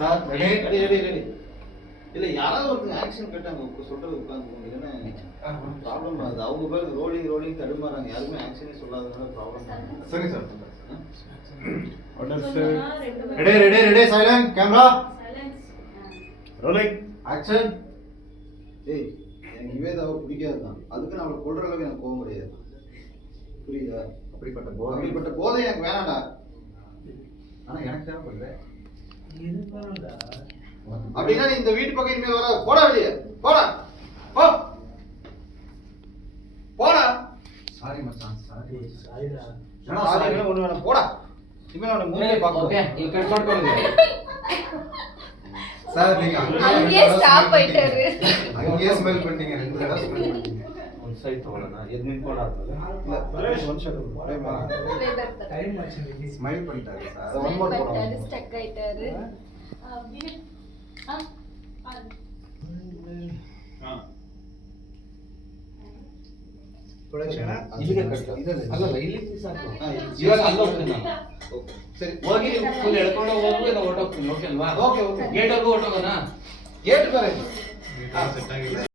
Sir ready ready ready ready இல்ல யாராவது ஒருத்தர் ஆக்ஷன் கேட்டாங்க சொல்றது உட்கார்ந்து இல்லைன்னா ப்ராப்ளம் அது அவங்க பேர் ரோலிங் தடுமாறாங்க யாருமே ஆக்ஷனே சொல்லாதனால ப்ராப்ளம். சரி sir ready ready ready silent camera rolling action. ஏய் எனக்கு நிவேதாவை பிடிக்காதுதான், அதுக்கு நான் அவளை கொள்ற அளவுக்கு எனக்கு போக முடியாது, புரியுதா? அப்படிப்பட்ட போதை எனக்கு வேணாம்டா. ஆனா எனக்கு தேவைப்படுது. அப்படின்னா நீ இந்த வீட்டு பக்கம் இனிமேல் வர போடா, வெளியே போடா, போ போடா. சாரி மச்சான் சாரி. சாரி ஒண்ணு வேணாம், போடா. இனிமேல் அவனை மூஞ்சிலே பார்க்க ஓகே நீ கட் பண்ணுங்க சார் நீங்க அங்கேயே ஸ்டாப் ஆயிட்டாரு. அங்கேயே ஸ்மெல் பண்ணிட்டீங்க, 2 தடவை ஸ்மெல் பண்ணிட்டீங்க. ಒಂದು ಸೈಡ್ ತಗೊಳ್ಳೋಣ ಎದ್ಮಿನ್ ಫೋನ್ ಆಗ್ತದೆ ஸ்மைல் பண்ணிட்டாரு சார். one more போடணும். ஸ்டக் ஆயிட்டாரு. ಇಲ್ಲಿಗೆ ಕಟ್ ಅಲ್ಲಲ್ಲ ಇಲ್ಲಿ ಸಾಕು ಇವಾಗ ಅಲ್ಲಿ ಹೋಗ್ತೀನಿ ನಾನು ಸರಿ ಹೋಗಿ ನೀವು ಫುಲ್ ಎಳ್ಕೊಂಡು ಹೋಗು ಇಲ್ಲ ಹೊರಟೋಗ್ತೀನಿ ಓಕೆ ಅಲ್ವಾ ಓಕೆ ಓಕೆ ಗೇಟ್ ವರ್ಗೂ ಹೊರಟೋಗೋಣ ಗೇಟ್ ಬರ